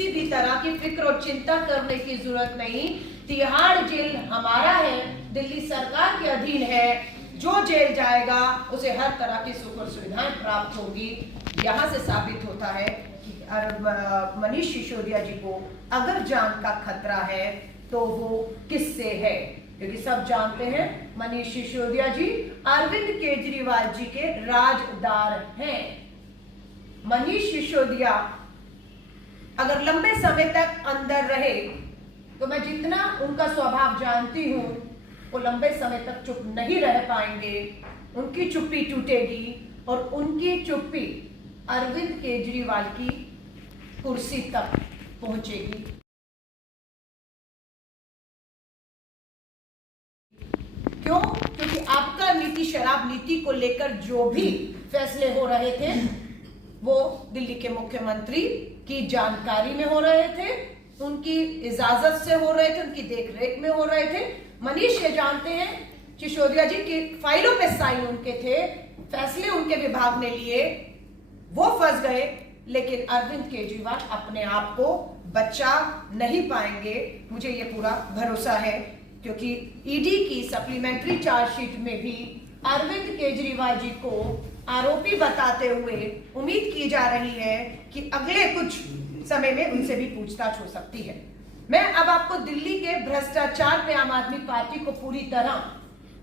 किसी भी तरह की फिक्र और चिंता करने की जरूरत नहीं। तिहाड़ जेल हमारा है, दिल्ली सरकार के अधीन है। जो जेल जाएगा उसे हर तरह की सुख और सुविधाएं प्राप्त होगी। यहाँ से साबित होता है कि मनीष सिसोदिया जी को अगर जान का खतरा है तो वो किससे है, क्योंकि सब जानते हैं मनीष सिसोदिया जी अरविंद केजरीवाल जी के राजदार हैं। मनीष सिसोदिया अगर लंबे समय तक अंदर रहे तो मैं जितना उनका स्वभाव जानती हूं वो लंबे समय तक चुप नहीं रह पाएंगे। उनकी चुप्पी टूटेगी और उनकी चुप्पी अरविंद केजरीवाल की कुर्सी तक पहुंचेगी। क्यों? क्योंकि आपका नीति शराब नीति को लेकर जो भी फैसले हो रहे थे वो दिल्ली के मुख्यमंत्री की जानकारी में हो रहे थे, उनकी इजाजत से हो रहे थे, उनकी देखरेख में हो रहे थे। मनीष ये जानते हैं सिसोदिया जी की फाइलों पे साइन उनके थे, फैसले उनके विभाग ने लिए, वो फंस गए, लेकिन अरविंद केजरीवाल अपने आप को बचा नहीं पाएंगे। मुझे ये पूरा भरोसा है, क्योंकि ईडी की सप्लीमेंट्री चार्जशीट में भी अरविंद केजरीवाल जी को आरोपी बताते हुए उम्मीद की जा रही है कि अगले कुछ समय में उनसे भी पूछताछ हो सकती है। मैं अब आपको दिल्ली के भ्रष्टाचार पे आम आदमी पार्टी को पूरी तरह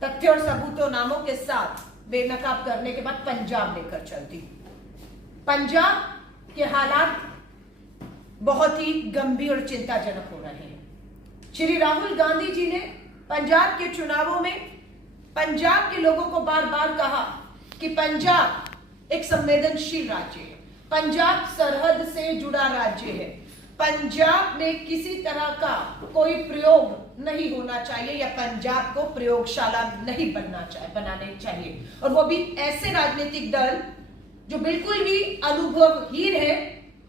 तथ्य और सबूतों नामों के साथ बेनकाब करने के बाद पंजाब लेकर चलती हूं। पंजाब के हालात बहुत ही गंभीर और चिंताजनक हो रहे हैं। श्री राहुल गांधी जी ने पंजाब के चुनावों में पंजाब के लोगों को बार बार कहा कि पंजाब एक संवेदनशील राज्य है, पंजाब सरहद से जुड़ा राज्य है, पंजाब में किसी तरह का कोई प्रयोग नहीं होना चाहिए या पंजाब को प्रयोगशाला नहीं बनाने चाहिए। और वो भी ऐसे राजनीतिक दल जो बिल्कुल भी अनुभवहीन है,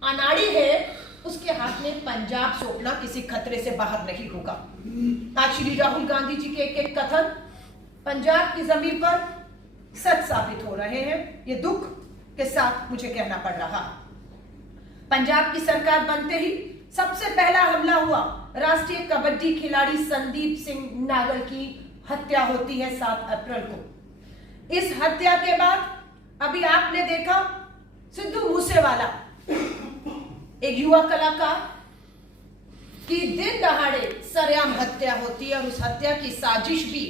अनाड़ी है, उसके हाथ में पंजाब सौंपना किसी खतरे से बाहर नहीं होगा। आज श्री राहुल गांधी जी के एक कथन पंजाब की जमीन पर सच साबित हो रहे हैं। ये दुख के साथ मुझे कहना पड़ रहा। पंजाब की सरकार बनते ही सबसे पहला हमला हुआ, राष्ट्रीय कबड्डी खिलाड़ी संदीप सिंह नागल की हत्या होती है 7 अप्रैल को। इस हत्या के बाद अभी आपने देखा सिद्धू मूसेवाला, एक युवा कलाकार की दिन दहाड़े सरेआम हत्या होती है और उस हत्या की साजिश भी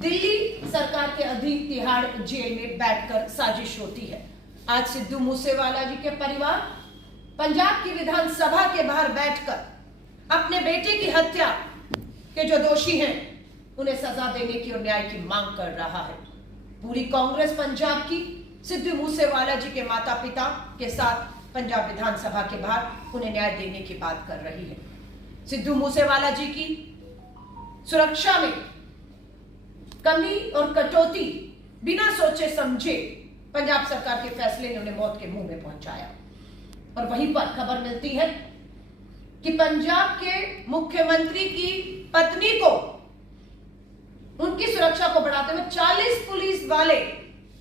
दिल्ली सरकार के अधीन तिहाड़ जेल में बैठकर साजिश होती है। आज सिद्धू मूसेवाला जी के परिवार पंजाब की विधानसभा के बाहर बैठकर अपने बेटे की हत्या के जो दोषी हैं उन्हें सजा देने की और न्याय की मांग कर रहा है। पूरी कांग्रेस पंजाब की सिद्धू मूसेवाला जी के माता पिता के साथ पंजाब विधानसभा के बाहर उन्हें न्याय देने की बात कर रही है। सिद्धू मूसेवाला जी की सुरक्षा में कमी और कटौती बिना सोचे समझे पंजाब सरकार के फैसले ने उन्हें मौत के मुंह में पहुंचाया। और वहीं पर खबर मिलती है कि पंजाब के मुख्यमंत्री की पत्नी को उनकी सुरक्षा को बढ़ाते हुए 40 पुलिस वाले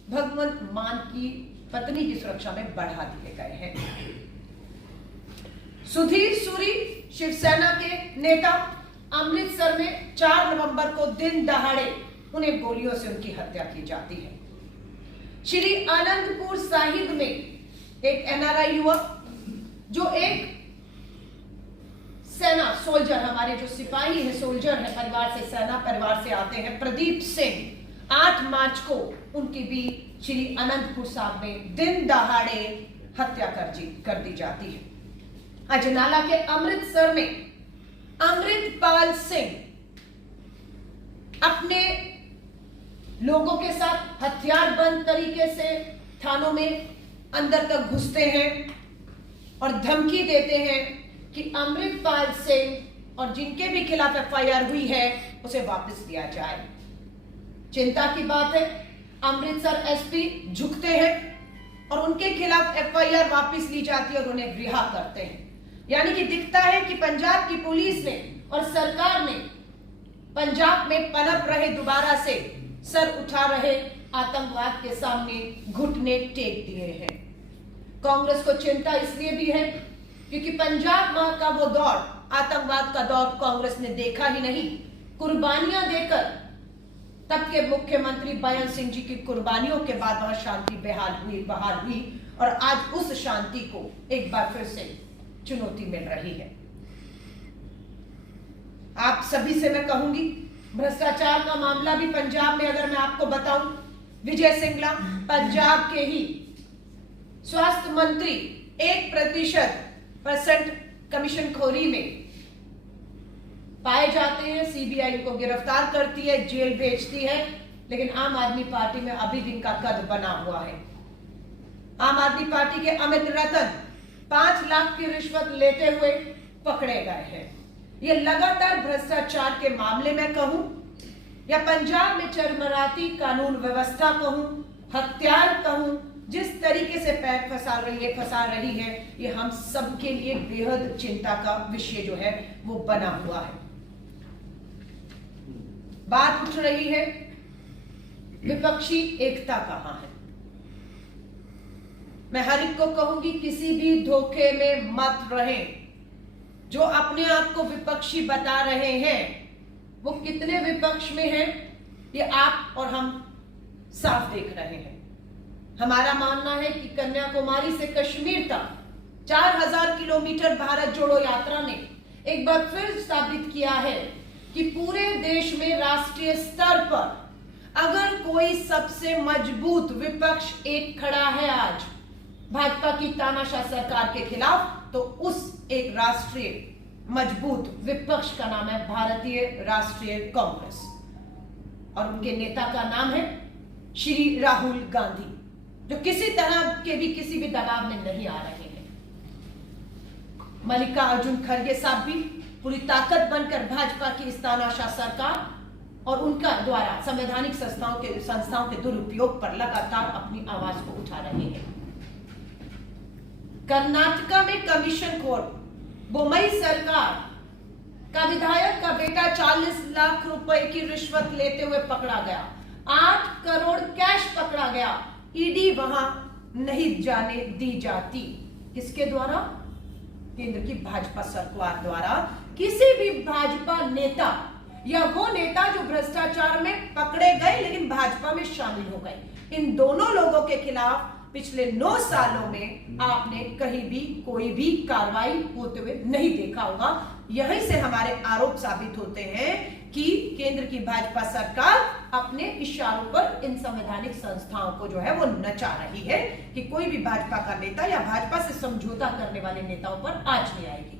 भगवंत मान की पत्नी की सुरक्षा में बढ़ा दिए गए हैं। सुधीर सूरी शिवसेना के नेता अमृतसर में 4 नवंबर को दिन दहाड़े उन्हें गोलियों से उनकी हत्या की जाती है। श्री आनंदपुर साहिब में एक एनआरआई युवक जो एक सेना सोल्जर, हमारे जो सिपाही है सोल्जर है, परिवार से, सेना परिवार से आते हैं, प्रदीप सिंह, 8 मार्च को उनकी भी श्री अनंतपुर साहब में दिन दहाड़े हत्या कर दी जाती है। अजनाला के अमृतसर में अमृतपाल सिंह अपने लोगों के साथ हथियारबंद तरीके से थानों में अंदर तक घुसते हैं और धमकी देते हैं कि अमृतपाल सिंह और जिनके भी खिलाफ एफआईआर हुई है उसे वापस लिया जाए। चिंता की बात है, अमृतसर एसपी झुकते हैं और उनके खिलाफ एफआईआर वापस ली जाती है और उन्हें रिहा करते हैं। यानी कि दिखता है कि पंजाब की पुलिस ने और सरकार ने पंजाब में पनप रहे, दोबारा से सर उठा रहे आतंकवाद के सामने घुटने टेक दिए हैं। कांग्रेस को चिंता इसलिए भी है क्योंकि पंजाब का वो दौर, आतंकवाद का दौर कांग्रेस ने देखा ही नहीं। कुर्बानियां देकर तब के मुख्यमंत्री बयान सिंह जी की कुर्बानियों के बाद वहां शांति बहाल हुई और आज उस शांति को एक बार फिर से चुनौती मिल रही है। आप सभी से मैं कहूंगी, भ्रष्टाचार का मामला भी पंजाब में अगर मैं आपको बताऊं, विजय सिंगला पंजाब के ही स्वास्थ्य मंत्री 1% कमीशनखोरी में पाए जाते हैं। सीबीआई को गिरफ्तार करती है, जेल भेजती है, लेकिन आम आदमी पार्टी में अभी भी इनका कद बना हुआ है। आम आदमी पार्टी के अमित रतन 5 लाख की रिश्वत लेते हुए पकड़े गए हैं। ये लगातार भ्रष्टाचार के मामले में कहूं या पंजाब में चरमराती कानून व्यवस्था कहूं, हत्यार कहूं, जिस तरीके से पैर फंसा रही है, ये हम सबके लिए बेहद चिंता का विषय जो है वो बना हुआ है। बात उठ रही है विपक्षी एकता कहां है। मैं हर एक को कहूंगी, किसी भी धोखे में मत रहें। जो अपने आप को विपक्षी बता रहे हैं वो कितने विपक्ष में हैं ये आप और हम साफ देख रहे हैं। हमारा मानना है कि कन्याकुमारी से कश्मीर तक 4000 किलोमीटर भारत जोड़ो यात्रा ने एक बार फिर साबित किया है कि पूरे देश में राष्ट्रीय स्तर पर अगर कोई सबसे मजबूत विपक्ष एक खड़ा है आज भाजपा की तानाशाह सरकार के खिलाफ, तो उस एक राष्ट्रीय मजबूत विपक्ष का नाम है भारतीय राष्ट्रीय कांग्रेस और उनके नेता का नाम है श्री राहुल गांधी, जो किसी तरह के भी किसी भी दबाव में नहीं आ रहे हैं। मल्लिकार्जुन खड़गे साहब भी पूरी ताकत बनकर भाजपा की इस तानाशाह सरकार और उनका द्वारा संवैधानिक संस्थाओं के दुरुपयोग पर लगातार अपनी आवाज को उठा रहे हैं। कर्नाटका में कमीशनखोर बोम्मई सरकार का विधायक का बेटा 40 लाख रुपए की रिश्वत लेते हुए पकड़ा गया। 8 करोड़ कैश पकड़ा गया। ईडी वहां नहीं जाने दी जाती। किसके द्वारा? केंद्र की भाजपा सरकार द्वारा। किसी भी भाजपा नेता या वो नेता जो भ्रष्टाचार में पकड़े गए लेकिन भाजपा में शामिल हो गए, इन दोनों लोगों के खिलाफ पिछले 9 सालों में आपने कहीं भी कोई भी कार्रवाई होते हुए नहीं देखा होगा। यहीं से हमारे आरोप साबित होते हैं कि केंद्र की भाजपा सरकार अपने इशारों पर इन संवैधानिक संस्थाओं को जो है वो नचा रही है कि कोई भी भाजपा का नेता या भाजपा से समझौता करने वाले नेताओं पर आज नहीं आएगी।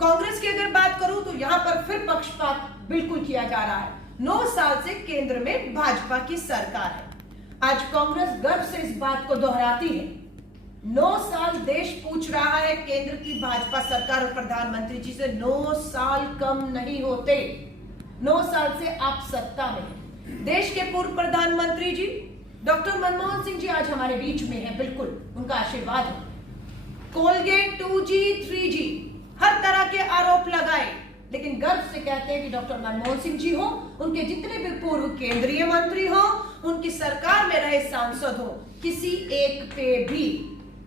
कांग्रेस की अगर बात करूं तो यहां पर फिर पक्षपात बिल्कुल किया जा रहा है। 9 साल से केंद्र में भाजपा की सरकार है। आज कांग्रेस गर्व से इस बात को दोहराती है। 9 साल देश पूछ रहा है केंद्र की भाजपा सरकार और प्रधानमंत्री जी से, 9 साल कम नहीं होते। 9 साल से आप सत्ता में हैं। देश के पूर्व प्रधानमंत्री जी डॉक्टर मनमोहन सिंह जी आज हमारे बीच में हैं, बिल्कुल उनका आशीर्वाद है। कोलगेट 2G 3G हर तरह के आरोप लगाए, लेकिन गर्व से कहते हैं कि डॉक्टर मनमोहन सिंह जी हो, उनके जितने भी पूर्व केंद्रीय मंत्री हो, उनकी सरकार में रहे सांसद हो, किसी एक पे भी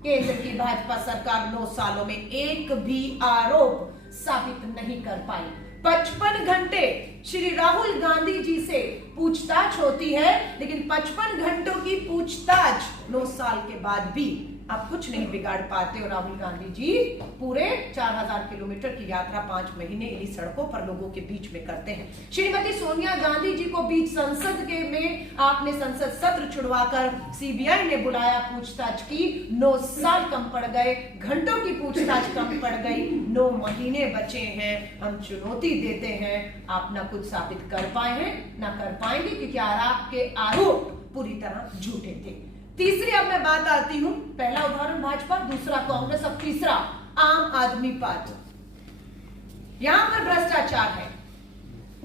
केंद्र की भाजपा सरकार 9 सालों में एक भी आरोप साबित नहीं कर पाई। 55 घंटे श्री राहुल गांधी जी से पूछताछ होती है, लेकिन 55 घंटों की पूछताछ 9 साल के बाद भी आप कुछ नहीं बिगाड़ पाते। और राहुल गांधी जी पूरे 4000 किलोमीटर की यात्रा 5 महीने इन्हीं सड़कों पर लोगों के बीच में करते हैं। श्रीमती सोनिया गांधी जी को बीच संसद के में आपने संसद सत्र छुड़वाकर सीबीआई ने बुलाया, पूछताछ की। 9 साल कम पड़ गए, घंटों की पूछताछ कम पड़ गई, 9 महीने बचे हैं। हम चुनौती देते हैं, आप ना कुछ साबित कर पाए हैं ना कर पाएंगे, क्योंकि आपके आरोप पूरी तरह झूठे थे। तीसरी अब मैं बात आती हूं, पहला उदाहरण भाजपा, दूसरा कांग्रेस, अब तीसरा आम आदमी पार्टी। यहां पर भ्रष्टाचार है।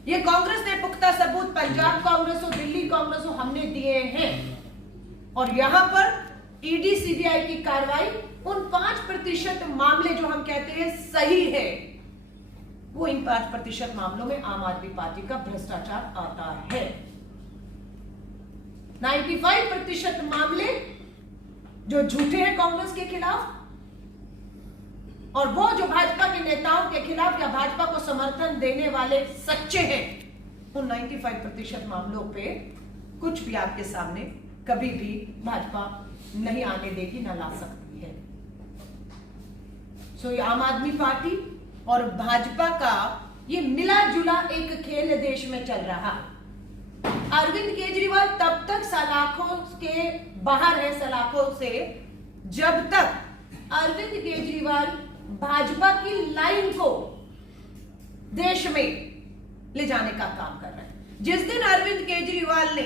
ये कांग्रेस ने पुख्ता सबूत पंजाब कांग्रेस हो, दिल्ली कांग्रेस हो, हमने दिए हैं। और यहां पर ईडी सीबीआई की कार्रवाई उन 5% मामले जो हम कहते हैं सही है, वो इन 5% मामलों में आम आदमी पार्टी का भ्रष्टाचार आता है। 95% मामले जो झूठे हैं कांग्रेस के खिलाफ, और वो जो भाजपा के नेताओं के खिलाफ या भाजपा को समर्थन देने वाले सच्चे हैं, उन 95% मामलों पे कुछ भी आपके सामने कभी भी भाजपा नहीं आने देगी, ना ला सकती है। सो ये आम आदमी पार्टी और भाजपा का ये मिला जुला एक खेल देश में चल रहा। अरविंद केजरीवाल तब तक सलाखों के बाहर है, सलाखों से, जब तक अरविंद केजरीवाल भाजपा की लाइन को देश में ले जाने का काम कर रहे हैं। जिस दिन अरविंद केजरीवाल ने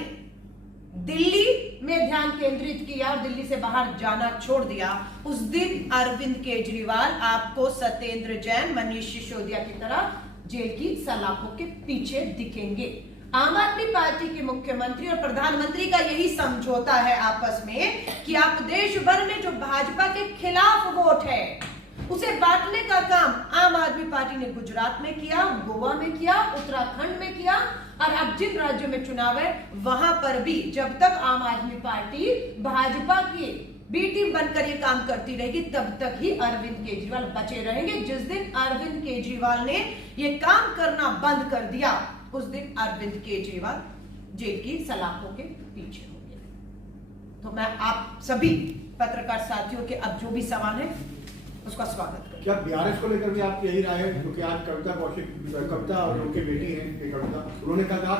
दिल्ली में ध्यान केंद्रित किया और दिल्ली से बाहर जाना छोड़ दिया, उस दिन अरविंद केजरीवाल आपको सत्येंद्र जैन, मनीष सिसोदिया की तरह जेल की सलाखों के पीछे दिखेंगे। आम आदमी पार्टी के मुख्यमंत्री और प्रधानमंत्री का यही समझौता है आपस में कि आप देश भर में जो भाजपा के खिलाफ वोट है उसे बांटने का काम आम आदमी पार्टी ने गुजरात में किया, गोवा में किया, उत्तराखंड में किया, और अब जिन राज्यों में चुनाव है वहां पर भी जब तक आम आदमी पार्टी भाजपा की बी टीम बनकर ये काम करती रहेगी तब तक ही अरविंद केजरीवाल बचे रहेंगे। जिस दिन अरविंद केजरीवाल ने ये काम करना बंद कर दिया, उस दिन अरविंद केजरीवाल जेल की सलाखों के पीछे होंगे। तो मैं आप सभी पत्रकार साथियों के अब जो भी सवाल है उसका स्वागत करता हूं। क्या बीआरएस को लेकर भी आपकी यही राय है? क्योंकि आज कविता कौशिक, कविता और उनकी बेटी है कविता, उन्होंने कहा